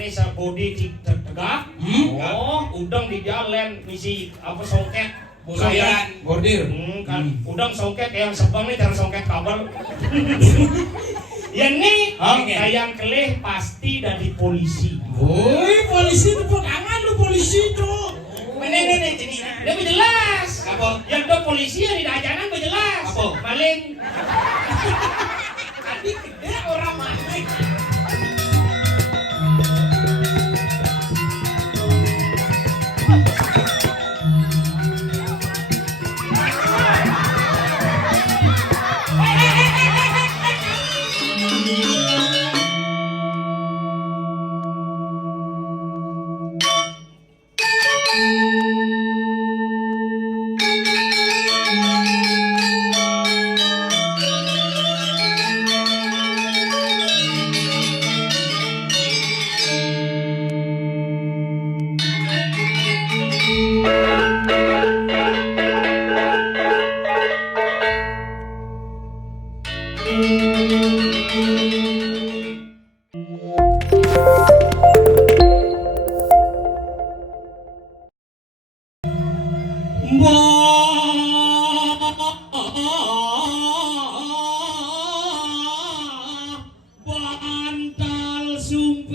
Ane sa body tegak. Udang di jalan misi apa songket. Bordir. Kan udang songket yang sebang nih cara songket kabel. Yang nih yang kelih pasti dari polisi. Woi, polisi itu tangan lu polisi itu. Menene ini lebih jelas. Apa? Yang do polisi yang di dajanan lebih jelas. Apa? Maling. Adik gede orang maling. Bantal sumping.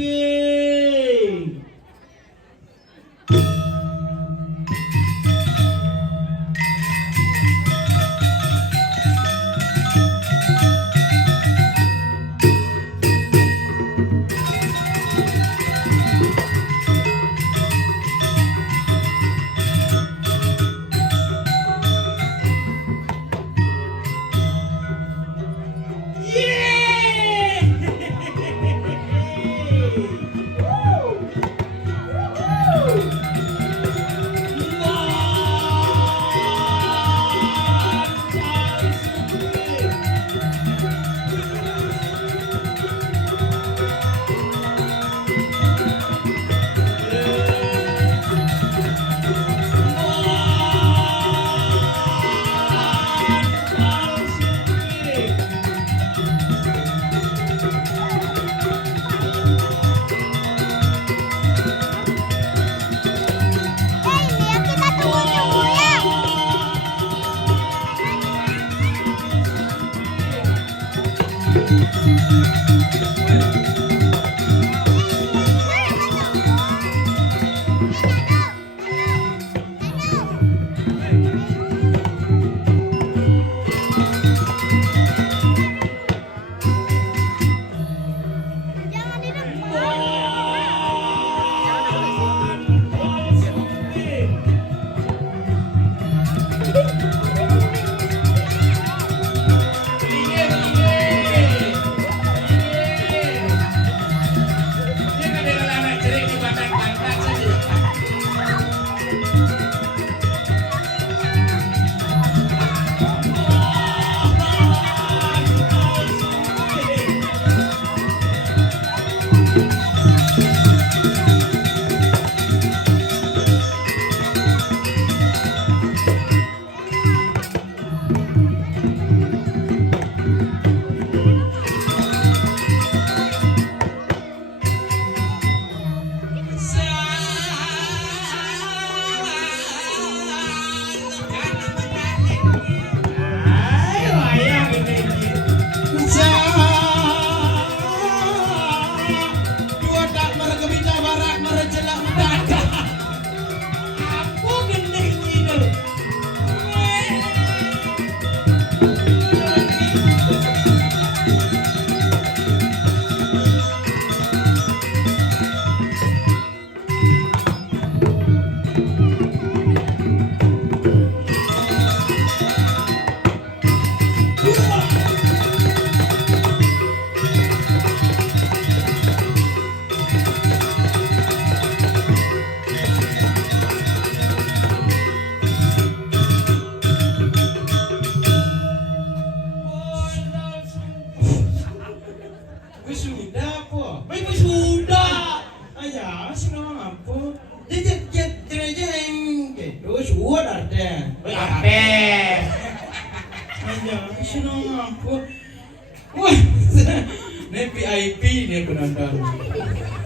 Wah, ini VIP nih penonton.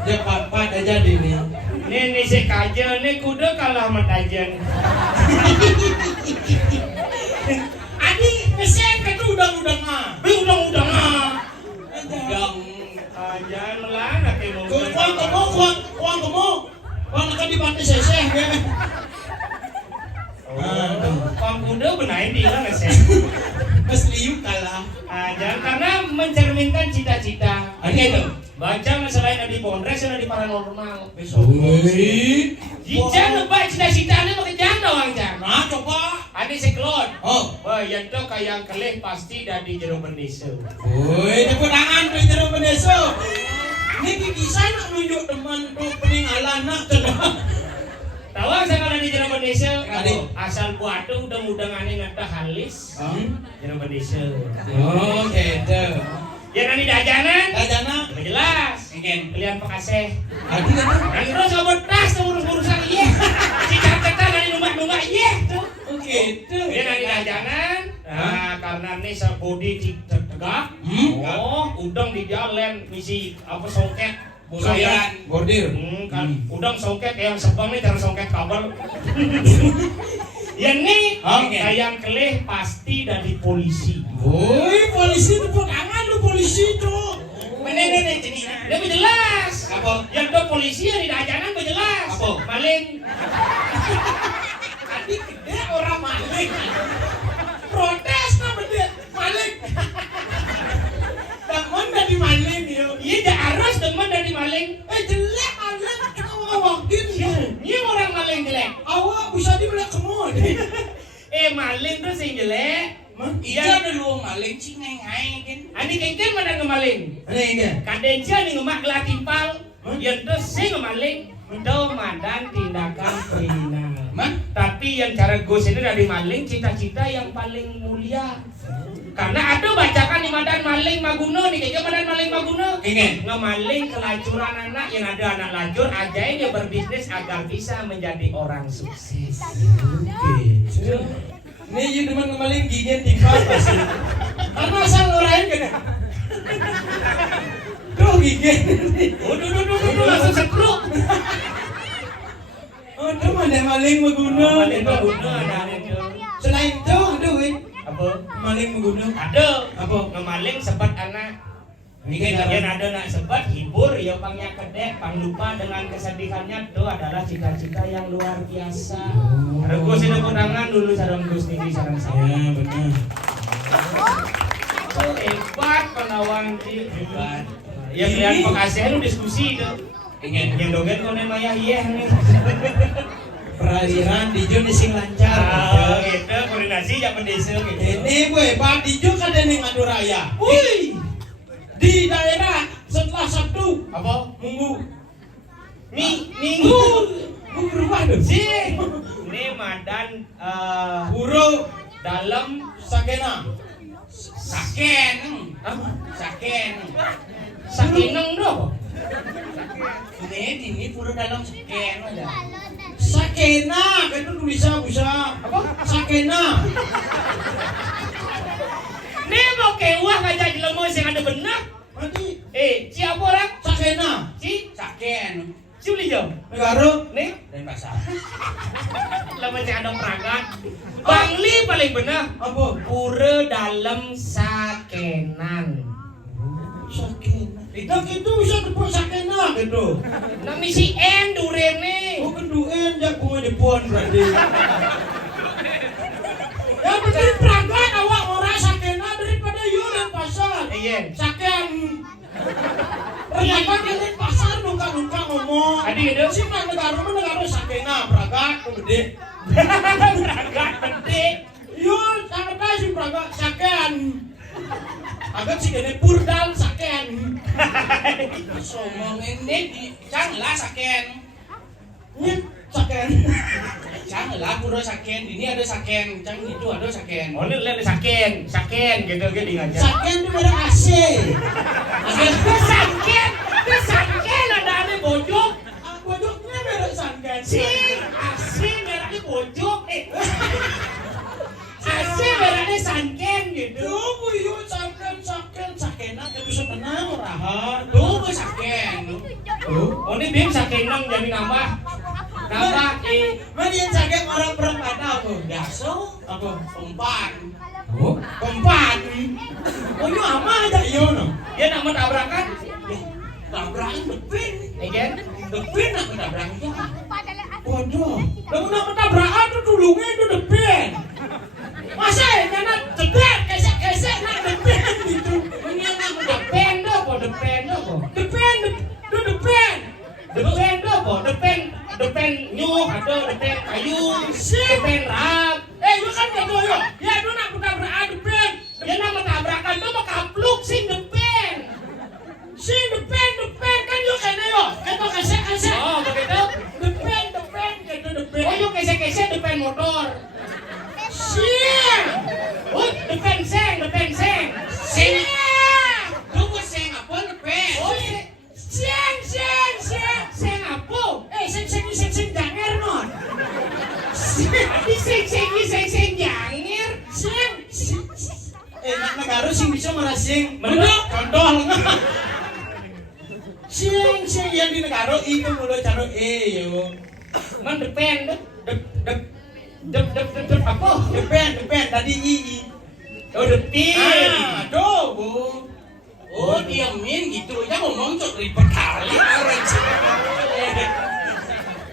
Ya papa dah jadi nih. Ini si kajen, ini kuda kalah sama kajen. Adi kesep itu udang-udang ah. Udang-udang ah. Udang. Kajen melana ke mau. Kuang kamu. Kuang akan dibantu seseh ya. Kuang kuda benain dia lah ngesek. Mas liu kalah. Kajen karena mencerminkan cita-cita. Adi itu. Baca selain di Bondres dan di paranormal. Wih. Jika nebak cita-citanya pakai jangan doang jangan. Nah coba. Ada sekelon. Oh. Wah, yang itu kayak kelih pasti dari jero bendeso. Woi, tepuk tangan tuh jero bendeso. Ini kisah nak nunjuk teman tuh peninggalan nak cenah. Tahu saya kalau di jero bendeso, Ade. asal buat tuh udah mudangannya ngata halis. Jero bendeso. Oh, gitu. Ya nanti dajanan. Dajana. Jelas. Ingin. Kalian pekasih. Adi kan. Dan terus abot tas urus-urusan iya. Si catetan dari numpak-numpak iya. Gitu. Dia nanti dajanan. Nah, karena ini sebodi tegak. Oh, udang di jalan misi apa songket. Soyan. Bordir. Kan udang songket yang sebang nih cara songket kabel. Ya nih, yang kelih pasti dari polisi. Woi, polisi tepuk tangan lu polisi tuh. Ini lebih jelas. Apa? Yang do polisi yang di dajanan lebih jelas. Apa? Maling. Tadi dia orang maling. Protes nama dia maling. Teman dari maling yo. Iya, dah harus teman dari maling. Jelek maling cuma ngawakin ya. Ini orang maling jelek. Awak bisa dibelak kemud. Maling tuh sing jelek. Iya ada lu maling sih ngai kan. Ani kengken mana ngemaling? Ada ini. Kadensia nih ngemak latimpal. Yang tuh sing ngemaling. Do madan tindakan kriminal. Tapi yang cara gue sendiri dari maling cita-cita yang paling mulia. Karena ada bacakan di madan maling maguno nih kayaknya madan maling maguno. Ingin Ngemaling kelacuran anak yang ada anak lajur ajaib dia berbisnis agar bisa menjadi orang sukses. Oke. Ini you demen ngemaling gigit timpal pasti. Karena asal ngurain kan. Tuh gigit. Duh, langsung sekruk. Oh, itu mana maling maguna. Maling maguno ada itu. Selain itu ada weh. Apa? Maling maguna. Ada. Apa? Ngemaling sebat anak. Ini Yang ada nak sebat hibur ya pangnya kedek, pang lupa dengan kesedihannya itu adalah cita-cita yang luar biasa. Rego sini kondangan dulu sarang Gus tinggi sarang saya. Ya benar. Hebat penawan di hebat. Ya kalian pekasih lu diskusi itu. Ingin yang dogen konen maya iya nih. Peraliran di Jun sing lancar. Gitu koordinasi ya pendesa gitu. Ini gue Pak Dijo kan ada ning adu raya. Wih. Di daerah setelah Sabtu Apa? Minggu. Minggu. Berubah dong. Sih. Ini madan Huruf dalam Sakena. saken. Sakineng doh. Ini pura dalam saken ada. Sakena, kan itu bisa. Apa? Sakena. Nih mau kewah aja jelema sing ada benak. Nanti Siapa orang? Sakena. Saken. Culi jom. Negara Nih, dan pasar. lama sing ada peragat. Bangli paling benar. Apa? Pura dalam sakenan. Sakena. Itu bisa tepuk Sakena gitu. Nah misi N durene. Oh keduen jak bunga Jepun berarti. Ya penting peragat awak orang Sakena daripada you dan pasar. Iya. Saken. Ternyata di pasar nuka-nuka ngomong. Adi gitu. Si negara Sakena peragat gede. Peragat gede. Yo sangat si peragat Saken. Agak si gede purdal Saken. Somong ini di Canglah Saken. Nyet Saken. Canglah pura Saken. Ini ada Saken. Cang itu ada Saken. Oh ini lihat saken gitu di ngajar. Saken itu merek AC. Saken ada bojok. Bojoknya merek Saken. Si asli mereknya bojok. Asli mereknya sanken gitu. Tunggu yuk Saken Sakena itu sebenarnya rahat. Tuh Saken. Oh ini bim saking nang jadi nambah Mana yang sakit orang perempat apa? Biasa Apa? Pempan. oh Keempat. Oh ini ama aja iya no. dia nak tabrakan Tabrakan depin. igen Depin aku tabraknya. Waduh. Lalu nak tabrakan tuh dulungnya itu depan. Masa ya nak depan kesek nak depan gitu. Ini yang aku depen do po depen Depan itu depan. depen nyuh atau depen kayu Sip. depen rap Lu kan gitu yo. Ya lu nak tabrakan depan. dia nama tabrakan tuh mau kapluk sing depen Sing depan kan yo kene yo. Itu kesek. oh begitu Depan gitu depan. oh yuk kese depen motor Sing. oh depen seng Sing. Tunggu sing apa depin? oh seng apa Sing janger non. Adi sing jangir Nak negara sing bisa merasing. Menurut Contoh. Sing yang di negara itu mulai caro yo. man depen dep apa Depan tadi i. oh depin Tuh, Bu. Oh diamin gitu ya ngomong cok ribet kali orang sih.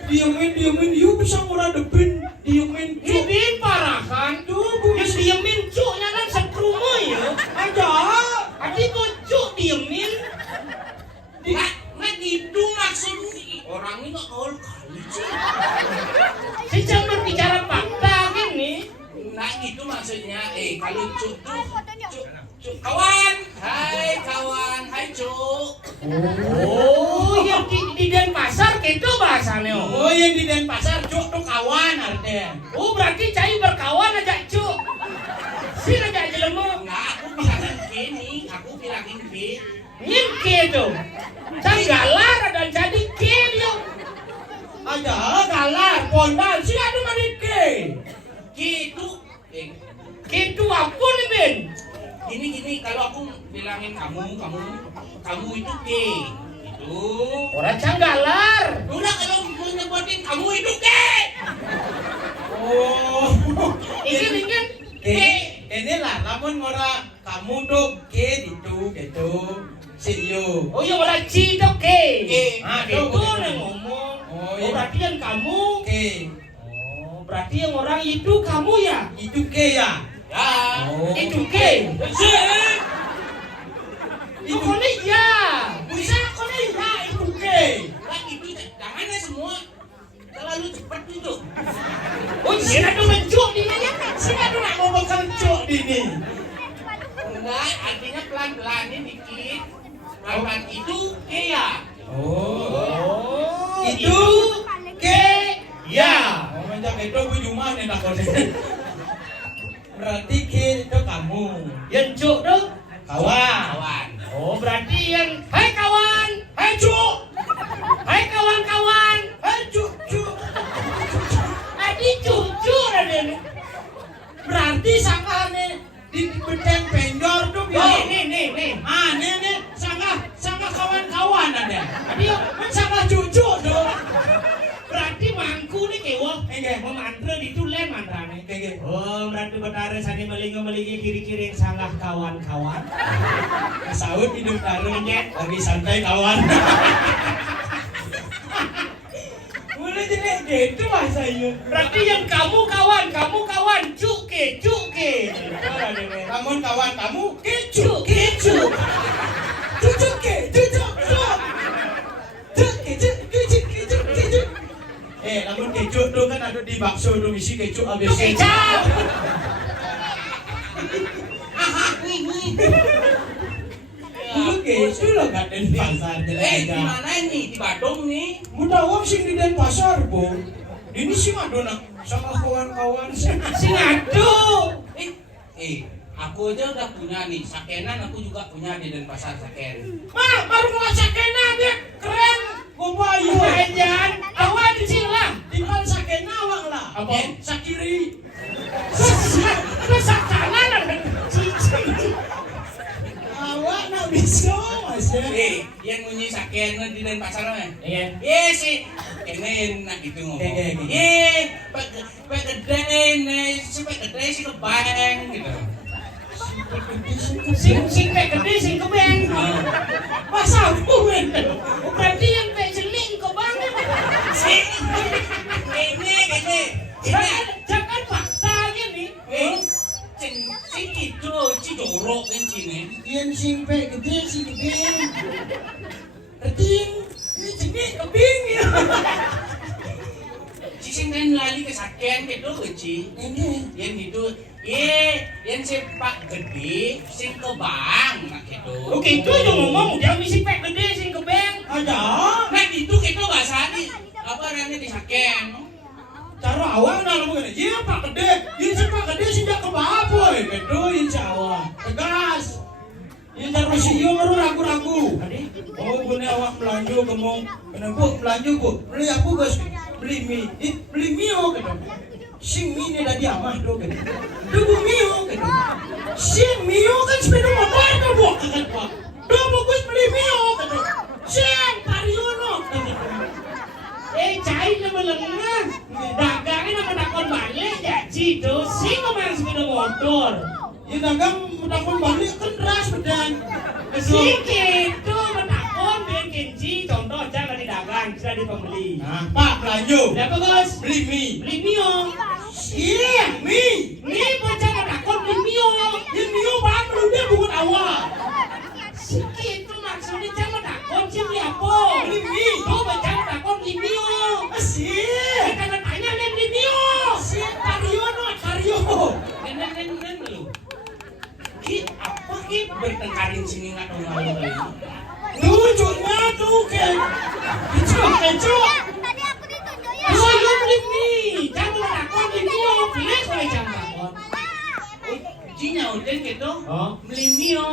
Diemin, yuk bisa murah depan. Diemin, ini parah kan tuh, Bu. yang diemin cuknya kan seprumo ya Aja. adi kok cuk diemin Nggak gitu maksudnya. Orang ini nggak kaul kali sih. si cang berbicara fakta gini Nah gitu maksudnya. Kalau cuk tuh cuk kawan. Hai kawan. Hai cuk. oh yang di Denpasar gitu bahasanya Oh, yang di Denpasar cuk tuh kawan artinya. oh berarti cai berkawan aja cuk si aja jelemu Nggak aku bilangin gini. Aku bilangin gini. nyimke tuh cang galar dan jadi kelio Aja galar pondal sih aduh manike. Gitu. gitu apa nih Ben Gini kalau aku bilangin kamu itu gay. Itu. orang cang galar Udah kalau mau nyebutin kamu itu gay. Oh. ini kan Ini lah, namun ngora kamu tuh ke gitu. Si yo. oh ya orang cidok ke Ah, itu gitu. yang ngomong Oh, oh iya. berarti yang kamu Ke. oh berarti yang orang itu kamu ya Itu ke ya. Ya. Oh. itu ke itu kone ya Bisa kok nih ya itu ke. Lah itu jangannya semua terlalu cepat itu. oh iya ada mencuk di mana Sih aduh nak ngomong kencok ini. Enggak, artinya pelan-pelan ini dikit. Pelan-pelan itu ya. Oh. itu ke ya Oh, macam itu ujungnya nih nak kau. Berarti ke itu kamu. yang cuk tuh Kawan. Kawan. oh berarti yang hai kawan hai cuk hai kawan-kawan Hai cuk. adi cucu Raden Berarti sangkane di bedeng penjor tuh oh nih Ah, nih sangka kawan-kawan ada. adi Sangka cucu tuh. berarti mangku nih kewo Enggak. memantra ditulen mantrane Enggak. oh berarti betara sani melingo-melingi kiri-kiri sanggah kawan-kawan Saud hidup taruhnya lagi santai kawan. Mulai jadi gitu bahasanya. berarti yang kamu kawan cuke Kamu kawan kamu kecu. cucu Cucu ke, cucu. Namun kecu tuh kan ada di bakso tuh isi kecu abis kecap Dulu kecu loh kan di pasar Di aja. mana ini? Di Badung nih. Mudah wong sing di Denpasar, Bu. Ini sih madona sama kawan-kawan sih. sing aduh Aku aja udah punya nih. Sakenan aku juga punya di Denpasar Saken. Mah, baru mau sakena dia keren. Gobayu. Jangan kawan di sini lah Tinggal sakena awak lah. Apa? Sakiri. terus kanan dan cici Awak nak bisa Mas. Yang bunyi Saken sakean di dan pasar mah. Iya. Si kene enak gitu ngomong. Pak gede si pak gede si kebayang gitu. Sing pek gede sing kebeng. Masa aku berarti yang pek jeling kok banget. Ini. Jangan paksanya nih. Si gitu, si jorok kan sini. Yang sing pek gede sing kebeng. Reting, ini jenis kebing ya. Si sing kan lali kesakian gitu Ci. Ini. Yang gitu. Yang si pak gede, sing kebang nah gitu. Oke itu aja ngomong jangan misi pek gede sing kebeng. Ada. Nah gitu bahasa di apa namanya disaken. Cara awal nah lu begini. Iya Pak Gede. Ini si Pak Gede sejak ke baboy. Gitu insya Allah. Tegas. Ini cara si iyo baru ragu-ragu. Oh gini awak belanja ngomong. Kenapa belanja bu? Beli apa guys? Beli mie. Beli mie oh gitu. Sing mie ini dah diamah tuh gitu. Dugu mie oh gitu. Sing mie oh kan sepeda motor tuh bu. Pak. Duh bagus beli mie oh gitu. Sing Tariono gitu. Cair nama lengah. Dagangnya nama takon balik ya Cido. Sing kemarin sepeda motor. Ya dagang menakon balik kan deras bedan. Sing gitu menakon biar kenci. Contoh aja nggak didagang, sudah di pembeli. Nah, Pak belanja. Berapa guys? Beli mie. Beli mio. Iya, mie. Mie bocah menakon beli mio. Ini mie bang, udah bukan awal. Sing gitu maksudnya jangan menakon sih beli apa? Beli mie. Tuh bocah menakon beli mio. Asyik. Karena tanya nih beli mio. Asyik Tariono, Tario. Nen lu. Ki apa ki bertengkarin sini nggak tahu malu lagi. Lucunya tuh kayak kecoh. Tadi aku ditunjukin. Oh iya beli mie. Jangan menakon beli mio. Beli boleh jangan menakon. Cinya udah gitu. Oh. Beli mio.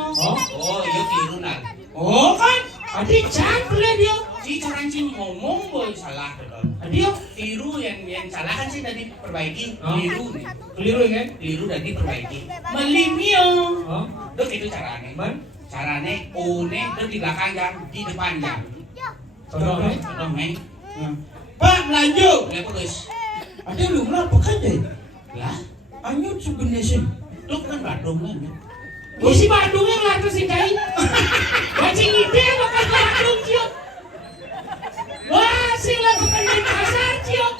Oh iya tiru nak. Oh kan? Adi jangan beli dia. Si orang sih ngomong boy salah betul. Dia Tiru yang salah kan sih tadi perbaiki. Oh. Tiru nih. keliru kan? Tiru tadi perbaiki. Beli mio. Oh. Dok itu caranya. Man. Caranya one itu di belakang jam, di depan jam. Contohnya. Contoh nih. Pak belanja. Lihat terus. Ada lu kenapa kan deh? Lah, Anyut sebenarnya. lu kan Bandung kan? Oh si Bandung yang lalu si Cai. Macing ide makan Bandung ciok. Wah si lah bukan di pasar ciok.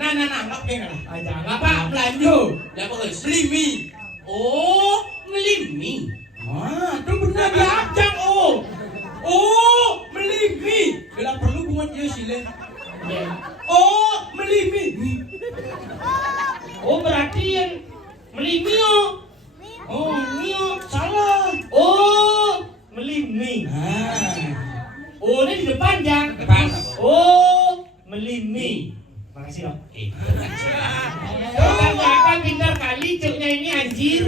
Nah, nggak pengen. Aja nggak Pak belanja. Lihat terus. Beli mie. Oh, beli mie. Ah, itu benar diajak oh. Oh, beli mie. Bila perlu buat dia sile. Oh, beli mie. Oh berarti yang beli mio. Oh, mie salah. Oh beli mie. Oh ini di depan jang. Depan apa? Oh beli mie. Makasih dong. Ternyata pintar kali cuknya ini anjir.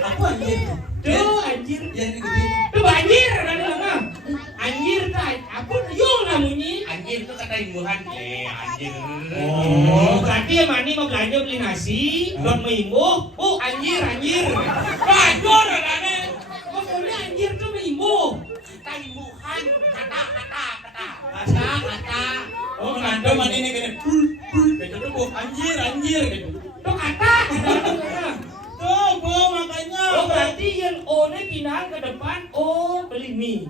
Apa anjir? Tuh anjir. Yang ini gede. Tuh banjir ada lama. Anjir tay. Aku yung namanya. Anjir itu kata imbuhan. Anjir. Oh berarti yang mani mau belanja beli nasi. Don mimbu. Oh anjir. Bajor ada. Kok boleh anjir tuh mimbu. Kata imbuhan. Kata. Oh, nanda mana ini gede. Gitu tuh, Bu. Anjir gitu. Tuh kata. Tuh, Bu, makanya. Oh berarti yang O nya pindahan ke depan. Oh beli mie.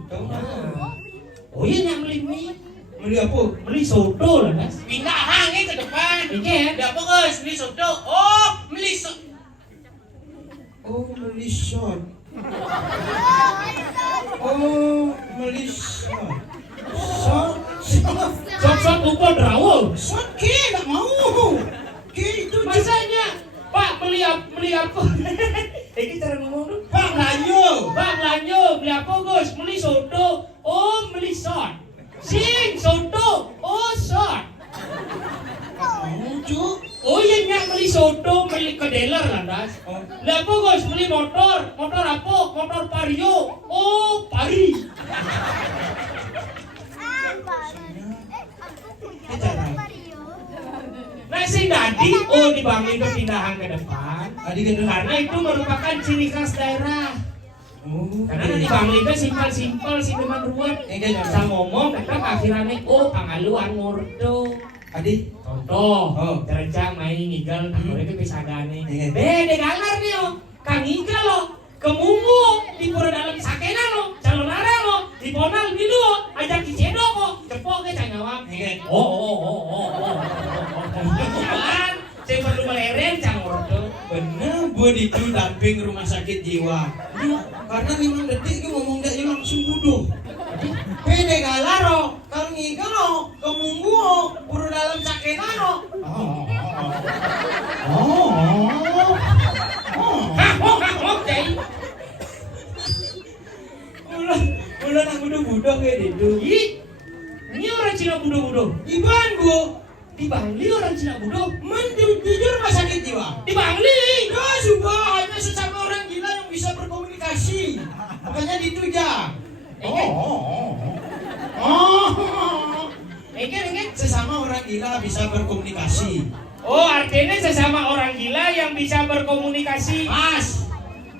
Oh iya yang beli mie. Beli apa? Beli soto lah Mas. Pindah hangnya ke depan. Iya. Udah bagus, beli soto. Oh, beli Oh, beli shot. Oh, beli shot. Shot. Sok lupa drawol. Shot ke, nggak mau. Ke itu. Masanya Pak beli apa? Ini cara ngomong tuh. Pak Lanyo. Bang lanyo beli apa Gus? Beli soto. Oh beli shot. Sing soto. Oh shot. Lucu. Oh iya nyak beli soto beli ke dealer lah Das. Beli apa Gus? Beli motor. Motor apa? Motor Vario. Oh Pari. Nah si Dadi oh dibangun kepindahan ke depan. Tadi kan Karena itu merupakan ciri khas daerah. Karena di Bangli itu simpel-simpel sih teman ruwet. Saya ngomong tetap akhirnya pangaluan ngordo. Adik, Contoh, kerja main ngigal, itu bisa gane. Bede galar nih Kang ngigal lo, kemungu di pura dalam sakena lo, calon arah lo, di ponal dulu, ajak dicedo kok, cepok ke cangawam. Jalan, saya perlu meleren cangordo. bener gue itu damping rumah sakit jiwa. Karena 5 detik gue ngomong dia langsung bodoh. Pede galaro, kang ngigalo, kemunggu, puru dalam sakenano. Ulah nak bodoh-bodoh kayak gitu. Ini orang Cina bodoh-bodoh. Iban gue, Di Bangli orang Cina bodoh. jujur rumah sakit jiwa. Di Bangli. Ya sudah, hanya sesama orang gila yang bisa berkomunikasi. Makanya ditujang. Engken. Sesama orang gila bisa berkomunikasi. Oh, artinya sesama orang gila yang bisa berkomunikasi. Pas,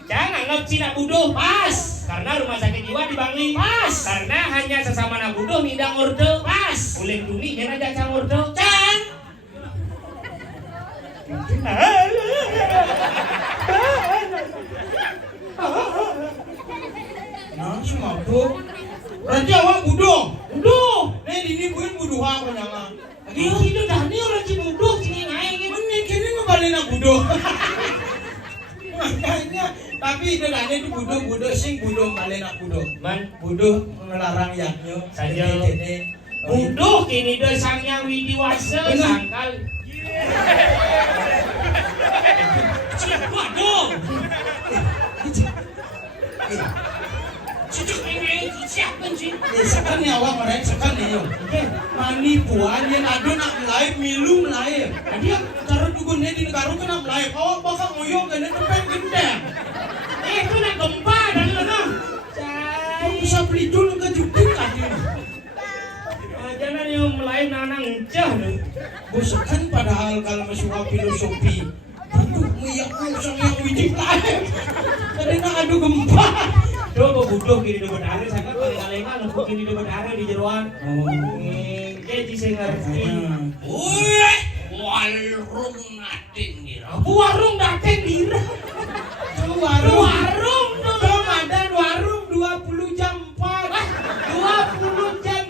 Jangan anggap Cina bodoh. pas, Karena rumah sakit jiwa di Bangli. pas, Karena hanya sesama anak bodoh mindang orde. pas. Boleh duni kan aja cang orde. Can. Nah, semua tuh. Berarti awak bodoh. Bodoh. Nih ini buin bodoh apa nyala? Ini itu dah ni orang Cina bodoh sini ngaing. Ini kini ngebalin aku bodoh. Makanya, tapi itu kan itu bodoh sing bodoh balin aku bodoh. Man, Bodoh melarang yaknya Saja. Ini. bodoh kini dah sang yang widiwasa Benar. sangkal. Cina bodoh. Cucuk ini siapa sih? Sekan ni awak mereka sekan ni yo. Mani puan yang ada nak melai milu melai. Dia cara dugunnya di negara kena melai. Awak bakal ngoyong kena tempat gendang. Itu nak gempa dan mana? Kau bisa beli dulu ke jupit lagi. Jangan yang melain nanang encah nih. Bosan padahal kalau masuk filosofi. Duduk meyakku sang yang wujud lain. Tadi nak adu gempa. Coba bodoh kini do bedare sangat paling-palingan lembut kini do bedare di jeroan. Jadi saya ngerti. Wih, warung nating nih. Aku warung dateng dira. Warung tuh. Ramadan warung 20 jam 4. 20 jam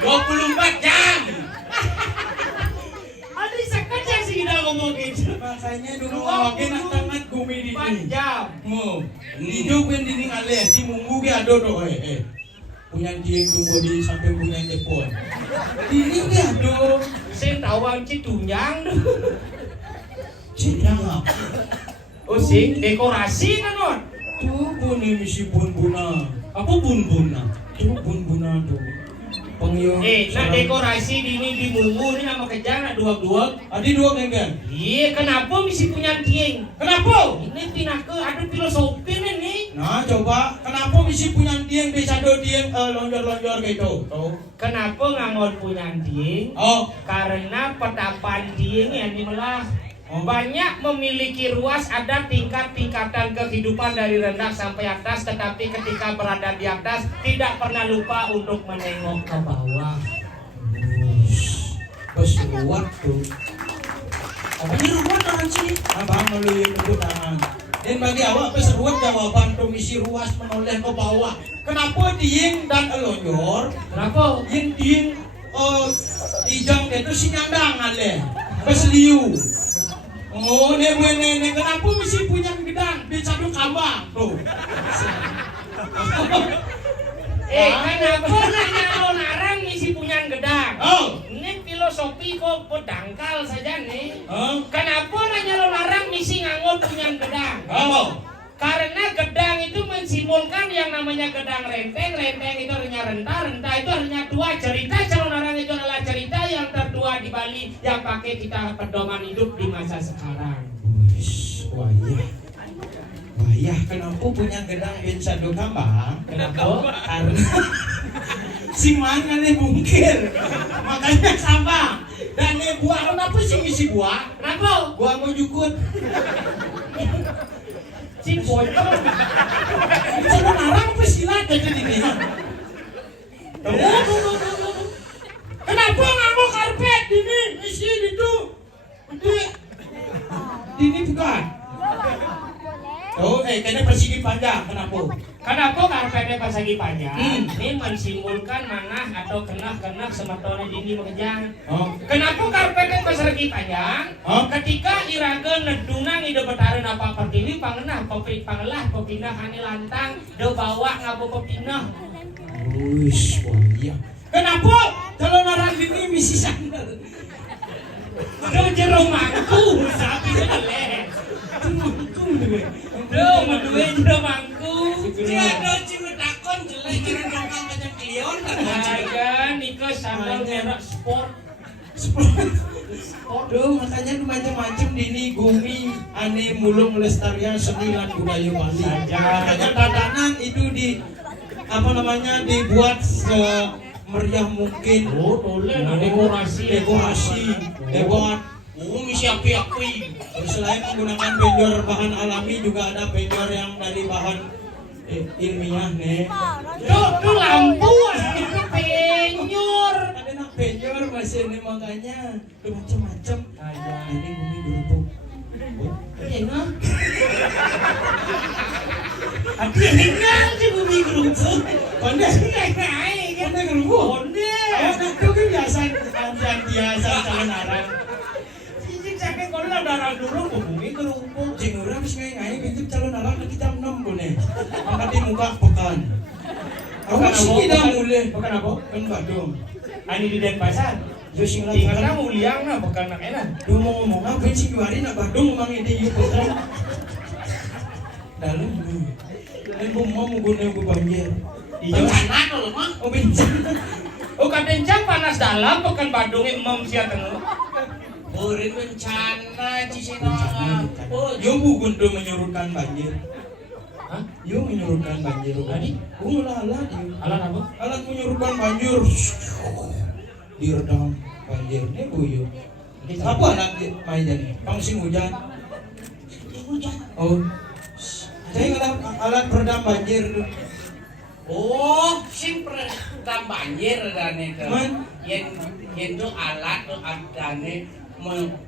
24 jam. Aduh sekejap sih kita ngomong gitu. Makanya dulu awaknya nak tangan gumi di 4 jam. Mo, hidup yang dini ngalih di munggu dia ada doh punya dia tunggu di sampai punya telepon. Dini dia ada. Saya tawang citunjang tuh. Siapa? Oh sing dekorasi kan non. Tuh bunyi misi bun-buna. Apa bun-buna? Tuh bun-buna tuh. Pengyong. Nah dekorasi dini di munggu ini nama kejang nak dua-dua. Adi dua genggan. Iya, kenapa mesti punya tieng? Kenapa? Ini pindah ke ada filosofi nih. Nah coba, kenapa misi punya tiang bisa do tiang lonjor-lonjor gitu? Tuh. Kenapa ngangon punya tieng? Oh, Karena petapan tieng yang dimelah banyak memiliki ruas, ada tingkat-tingkatan kehidupan dari rendah sampai atas, tetapi ketika berada di atas tidak pernah lupa untuk menengok ke bawah. keseruat tuh. Apa ini ruwet orang sini? Abang melalui tepuk tangan. Dan bagi awak keseruat jawaban komisi ruas menoleh ke bawah. Kenapa diing dan elonyor? Kenapa? Yang diing ijang itu si nyandangan leh. Keseliu. Oh, nenek kenapa mesti punya gedang di satu kambang tuh? Kenapa nanya narang misi punya gedang? Oh, Ini filosofi kok pedangkal saja nih. oh, Kenapa nanya larang misi ngangon punya gedang? oh, Karena gedang itu mensimbolkan yang namanya gedang renteng. Renteng itu artinya renta itu artinya tua. Cerita calon orang itu adalah cerita yang tertua di Bali yang pakai kita pedoman hidup di masa sekarang. wayah, kenapa punya gedang di satu kambang? Kenapa? Karena si mana nih bungkil, makanya sama. Dan buah kenapa sih misi buah? Kenapa? Buah mau jukut. Si bocor. Jangan narang apa silat aja ini. Kenapa nggak karpet ini? Isi itu. Ini bukan. Oh, kayaknya persegi panjang. Kenapa? Kenapa karpetnya persegi panjang? Ini mensimbolkan manah atau kenah-kenah sematone dini makejang. Oh. Kenapa karpetnya persegi panjang? Oh. Ketika iraga nedunang ide betareun apa pertiwi pangenah pepi pangelah pepinah ane lantang do bawa ngabu pepinah. Wush, wah iya. Kenapa? Kalau narang ini misi sandal. Do jero mangku sapi lele. Do menduwe jero mangku. Ciado cimetakon jelek jalan dongkang macam klion Agan niko sandal merek sport. Duh, makanya tuh macam-macam dini gumi ane mulung melestarian seni dan budaya Bali. Makanya tatanan itu dibuat semeriah mungkin. Oh, boleh dekorasi. Hebat. Oh, misi api-api. Selain menggunakan penjor bahan alami juga ada penjor yang dari bahan ilmiah nih. Tuh lampu itu penyor. Ada nak penjor masih ini makanya tuh macam-macam. Ini bumi gerupuk. Enak. Aku tinggal di bumi gerupuk. Konde, Naik. konde gerupuk. Onde. Itu kan biasa calon arang. Sisi sakit kalau darah dulu ke bumi gerupuk. Jeng orang bisa ngai pintu calon arang nanti jam 6 boleh. Angkat di muka pekan. Awak sih tidak mulai. Bukan apa? Kan badung. Ani di Denpasar. Yo sing lah Tinggal pekan. kamu liang lah bukan nak enak. Lu mau ngomong apa sih juari nak badung emang ide yuk pekan. Dalam lu. Ibu mau guna ibu banjir. Iya. Bencana kalau mah. Oh bencana. Oh kadencang panas dalam bukan badungnya emam sia tengah. Beureun bencana cisina. Oh, yo bukan tuh menyurutkan banjir. Hah? Yo menyurutkan banjir. Tadi? Alat yo. Alat apa? Alat menyurutkan banjir. Diredam banjir ini buyu. Apa alat main jadi? Pangsing hujan. Oh. Saya alat peredam banjir tuh. Oh, sing peredam banjir dan itu. Man. Yen itu alat tuh adane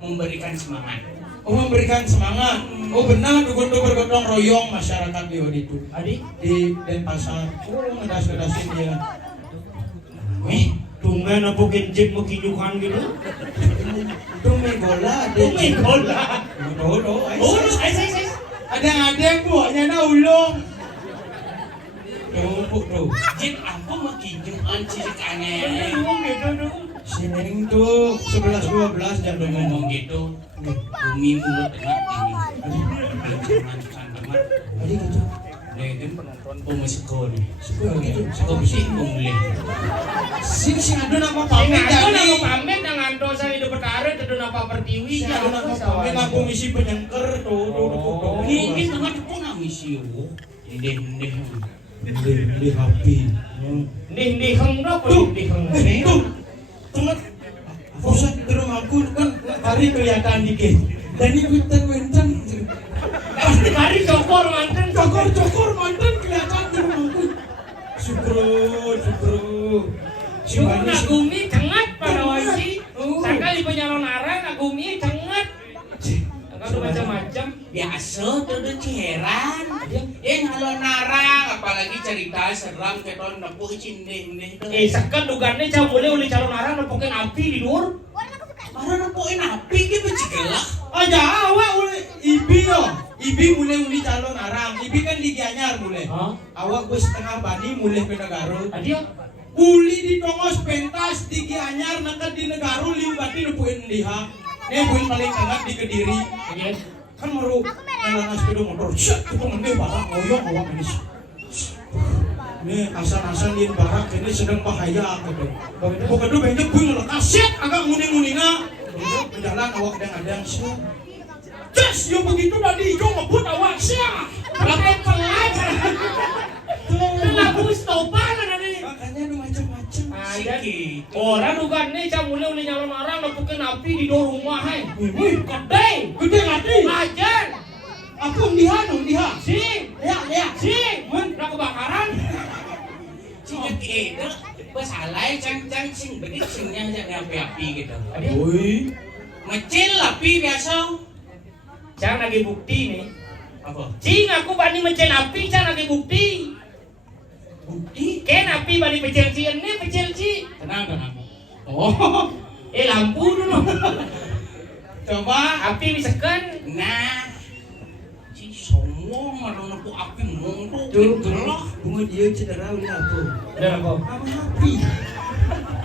memberikan semangat. Oh, memberikan semangat. Oh benar tuh bergotong royong masyarakat di itu. Adik? Di Denpasar. Oh, ngedas-ngedasin dia. Wih, tunggan apa kencet mau kinyuhan gitu? Itu megola deh. Megola. Oh, ada buahnya na ulong. Tuh. Jin aku mah kinjuan cisik aneh. Sineng tuh 11-12 jam Ngomong gitu, bumi mulut tengah ini. Sandaman. Tadi gitu. Nih, pemusiko nih. Suka gitu. Siko besi pemulih. Sing ada nama Pamit pamit aku jadi. nama pamit dengan dosa hidup bertaruh itu nama pertiwi. Sing ada nama pamit aku misi penyengker tuh. Ini tengah depan misi yo. Indeh. Di happy. Nih heng dong, nih heng. Tuh. Tengah. Pusat di rumahku kan hari kelihatan dikit. Dan ikutan wencang. Mari cokor mantan. Cokor mantan kelihatan di rumahku. Syukro. Si Cuma manis. nagumi cengat pada wajib. Sakali penyalon arang nagumi cengat. Kalau macam-macam. Biasa tuh heran. Kalau narang apalagi cerita seram keton nepu cindeh tuh. Sekat dugannya cah boleh uli calon arang nepokin api di luar. Mana nepuin api gitu cigelak. Aja awak uli ibi yo. Ibi mulai uli calon arang. Ibi kan di Gianyar mulai. Hah? Awak gue setengah bani mulai ke Negaro. Adio. Uli di tongos pentas di Gianyar nekat di Negaro liu bati nepuin liha. Nih buin paling sangat di Kediri. Kan meru ngelangas sepeda motor. Set itu ngene barang ngoyong awak ini. Nih asan-asan di barak ini sedang bahaya gitu. Pokoknya banyak gue ngelekas set agak nguning-nguningna. Berjalan awak kadang-kadang set. Jas, yo begitu tadi yo ngebut awak siang. Pelat. Lagu stopan ada nih. Makanya ada macam-macam. Sikit. Orang bukan nih cak mulai uli nyalon orang nepukin api di do rumah hai. Wih, Gede. gede ngati. Ajar. Aku undiha. Sing. Lihat. Sing. Nak kebakaran. Sikit itu pesalai cang sing begitu singnya jangan api gitu. Wih, Mecil api biasa. Cang lagi bukti nih. Apa? Cing aku bani mencen api cang lagi bukti. Bukti? Ken api bani pecel ci ini pecel ci. Tenang. oh, Lampu dulu. coba. Api misalkan. Nah, si semua malah naku api mongko Tuh, gelap. bunga dia cedera udah aku. Udah kok. Apa api?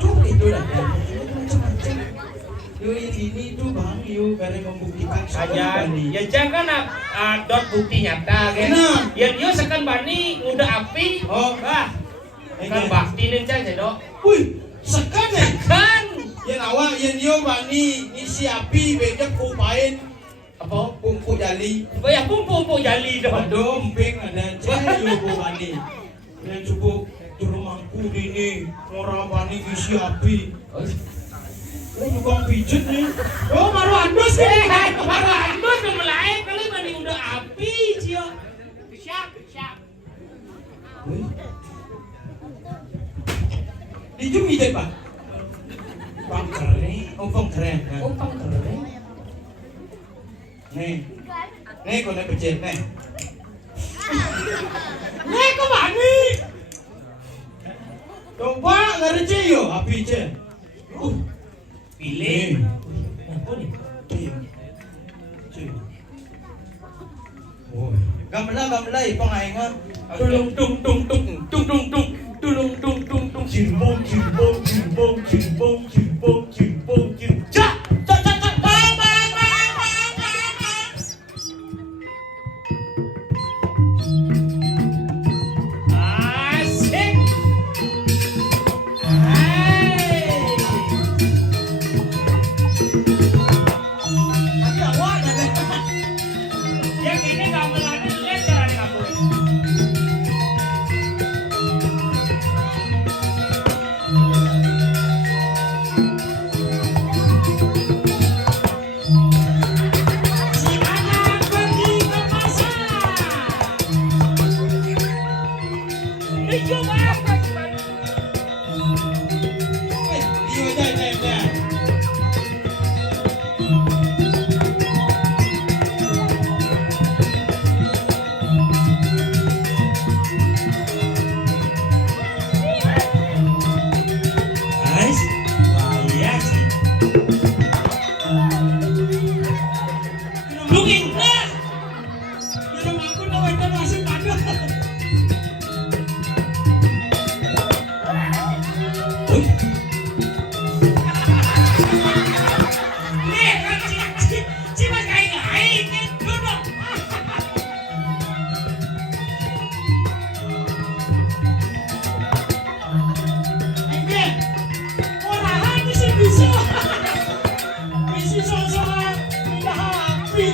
Tuh itu dah. Macam-macam. Yo ini tuh bang, yo bareng membuktikan Aja. Ya jangan dot bukti nyata kan. Benar. Ya dia sekan bani udah api. Oh, Bah. Kan bakti nih cang cedok. wih, sekan ya. Kan. Yang awak yang yo bani ngisi api bejak kupain Apa? pungku jali. Bayar pumpu jali dah. Aduh, emping ada cah yo bu bani. Yang cukup turun mangku ini orang bani ngisi api. Oh, tukang pijet nih. Oh, maru andus nih. Baru andus memelain kali bani udah api cio. Siap. Wih. Dijum ide pak. Bang keren. Oh, bang keren. Nah. Oh, pang keren. Nih kau nak pijet nih. Nih kok bani? Coba ngerti yo api je. Pilih. Apa nih? Gamla ipang aingan. Tulung tung cimbong cak asik Tapi awak dah. yang ini gamelannya lihat caranya kamu si anak pergi ke pasar dicoba Iyo dah. Guys, bahaya sih. Lungin lah. Di rumah aku nak wajar masih pada. Nih, kan si mas kain kan duduk. Orahan ni si bisa. Misi soal pindah api.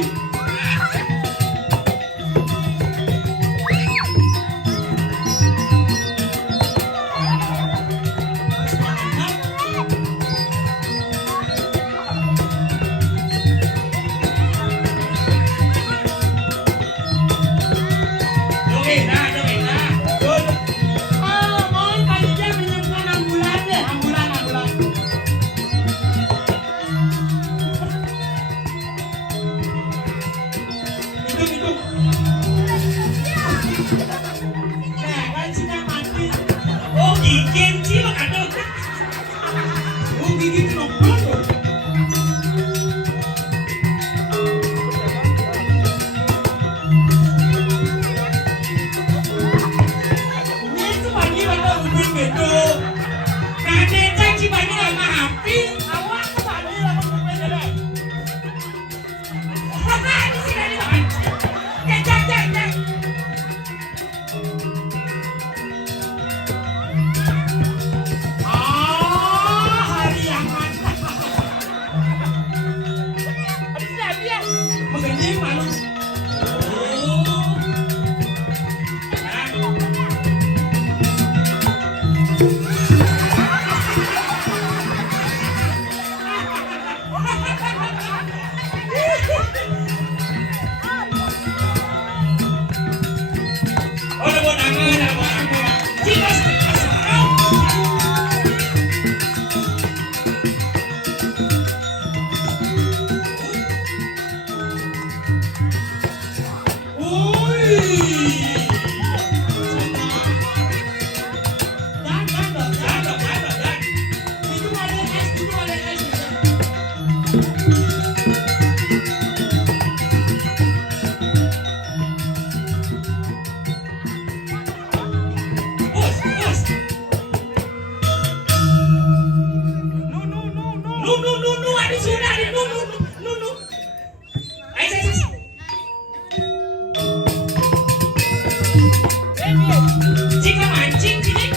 Jika mancing sini.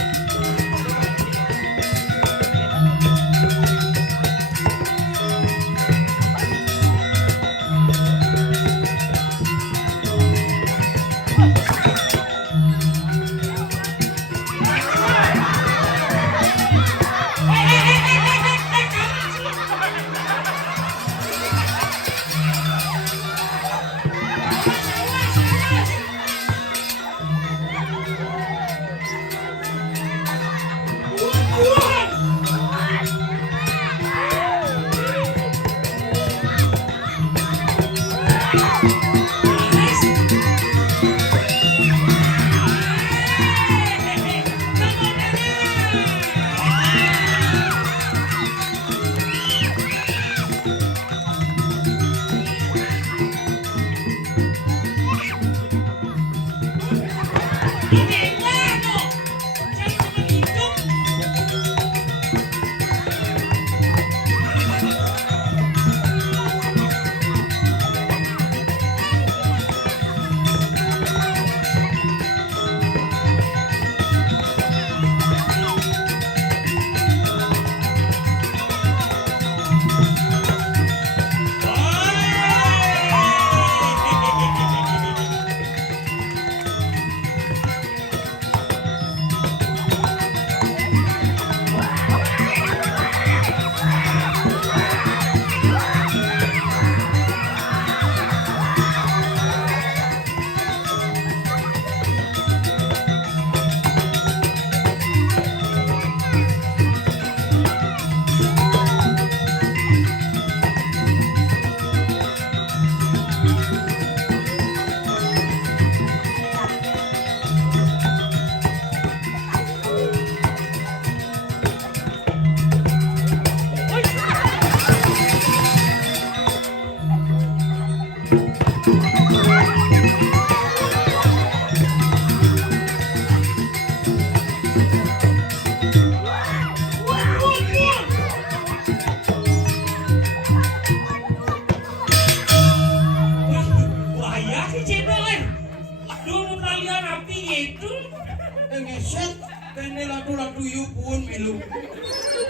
Ngeset, kene lagu-lagu yuk pun milu.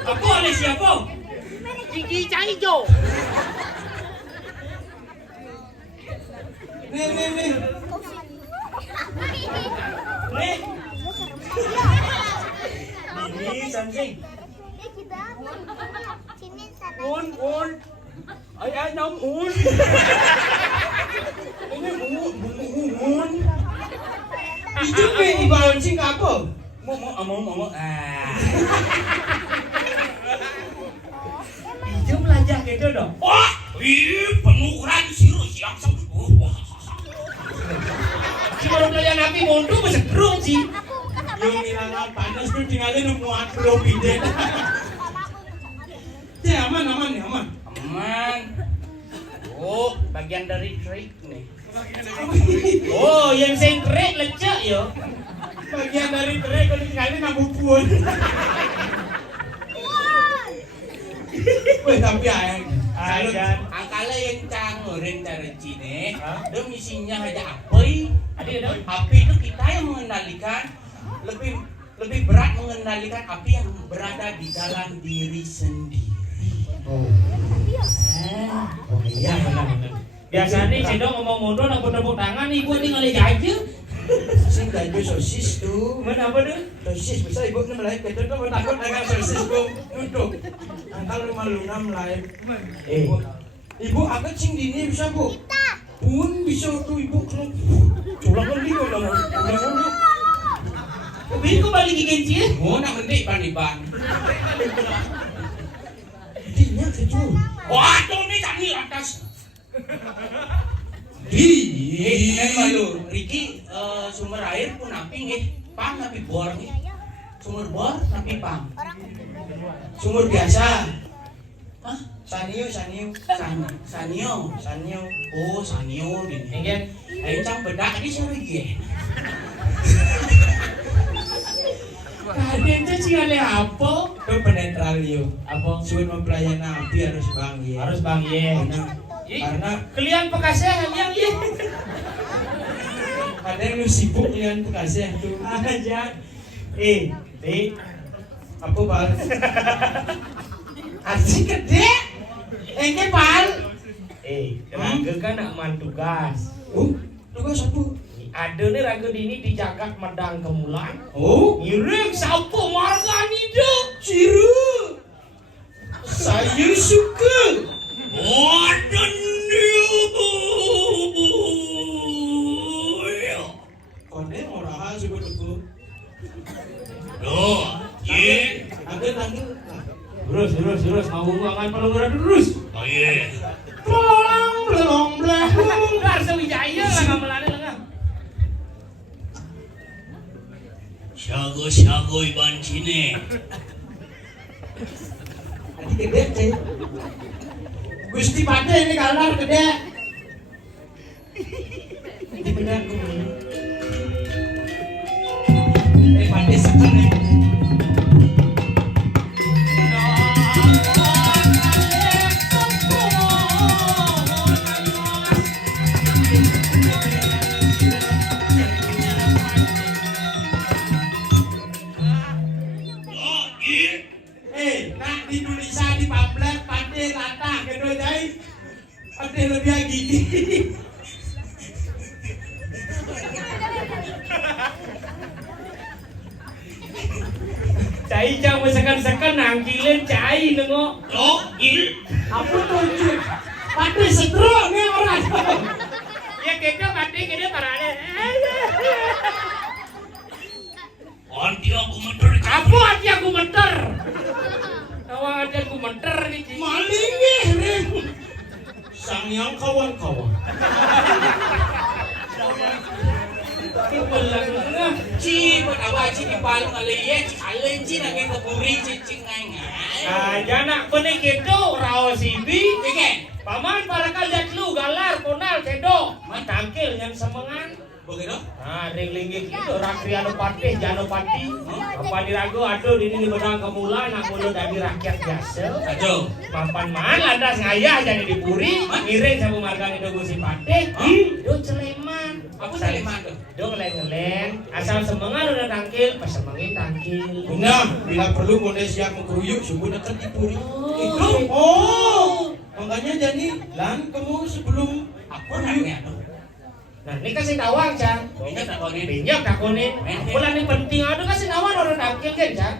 Aku oleh siapa? Gigi Caijo. Nih. Nih. Ini sansing. Sini sana. Un. Ay nom un. Ini mun. Itu pe ibaran sing apa? Mau. Ijo belajar gitu dong. Wah, penuran sirus yang wah. Si baru belajar nabi mundur masih gerung sih. Yung nilangan panas tuh tinggalin nemu akro biden. Ya aman. Aman. Oh, bagian dari trik nih. Oh, yang sing trik lecek yo. Bagian dari trek kalau tinggalin namu pun. Weh tapi ayang. Ayan. Angkala yang cangurin dari Cine, dia misinya aja api. Api itu kita yang mengendalikan, lebih berat mengendalikan api yang berada di dalam diri sendiri. Oh Iya benar. Biasanya si dong ngomong mundur nempuk tangan ibu nih ngali aja. sing gajo sosis tuh. Mana apa deh? Sosis bisa ibu nem live kita tuh takut dengan sosis tuh nutup. Angkal rumah lunam live. Ibu aku sing dini bisa bu. Pun bisa tuh ibu kalau culang lagi kalau ulang. Tapi kok balik gigit sih? Mau nak mendik ban. Dinya kecil. Waduh nih kami atas. Di Kan malu, Riki sumber air pun napi nggih, pang napi bor nggih. Sumur bor napi pang. Sumur biasa. Hah? Sanio. Oh, sanio gini. Nggih. Ayo cang bedak di sini nggih. Kaden teh cingale apa? Itu penetralio. Apa? Suun mempelajari nabi harus bang ye. Harus Bang ye. Karena kalian pekasih yang ye. ada yang lu sibuk lian bekasih tuh. Aja. Apa bal? Asik gede. Engke bal. Raga kan nak man tugas. Tugas apa? Ada nih raga ini dijagak medang kemulan. Oh, Ngiring sapu marga nida. ciru. Saya suka. Wadan Konde orang sebut aku. Loh, ye. Angger. Terus mau uangan pelunguran terus. Oh iya. Belong. Dar sewijaya lah ngamelane lengan. Syago iban cine. Adi gede teh. Gusti Pate ini kalnar gede. Ini benar ku. Pate sekan nih. Nak di Indonesia di pamflet Pate rata gitu jai. Pate lebih gigi. Cai jang sekan nangkilin cai nengok. Oh, iya. Apa tuh? Pate setro nih orang. Ya keke mati kene parane. Anti aku mentor. Apa hati aku menter? Awang hati aku menter nih. Maling nih. Sang yang kawan-kawan. Ci, padawa ci di palung aleye, ci alen ci nake keburi ci cingai. Nah, janak benih gitu, rao sibi. Oke. Paman para kalian lu galar konal cedok. Matangkil yang semengan. Begitu? Nah, ring-linggih gitu, rakriano patih, jano pati. Apa dirago, aduh ini benang kemulan, nak mulut dari rakyat biasa. Ajo. Papan man lantas ngayah jadi dipuri, ngiring sama margani dogo si patih. Do celeman. Apa Saleman tuh? Do ngeleng-ngeleng, asal semengan udah tangkil, pas semengin tangkil. Benar, bila perlu boleh siap mengeruyuk, sungguh dekat dipuri. Itu? Oh. Oh, makanya jadi lan kamu sebelum apa namanya tuh? Nah, ini kasih tawang, Cang. Banyak takonin. Banyak takonin. Bulan ini penting ada kasih tawang orang tangkil kan, Cang.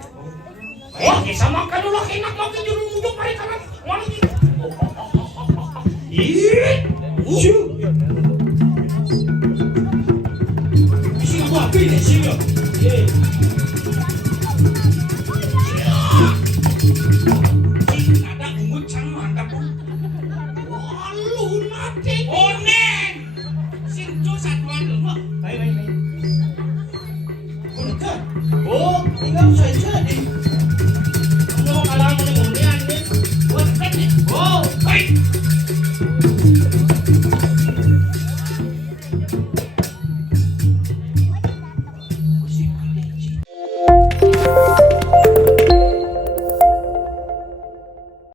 Wah, kisah makan dulu enak makan juru muncul mereka kan. Mana gitu? Ih,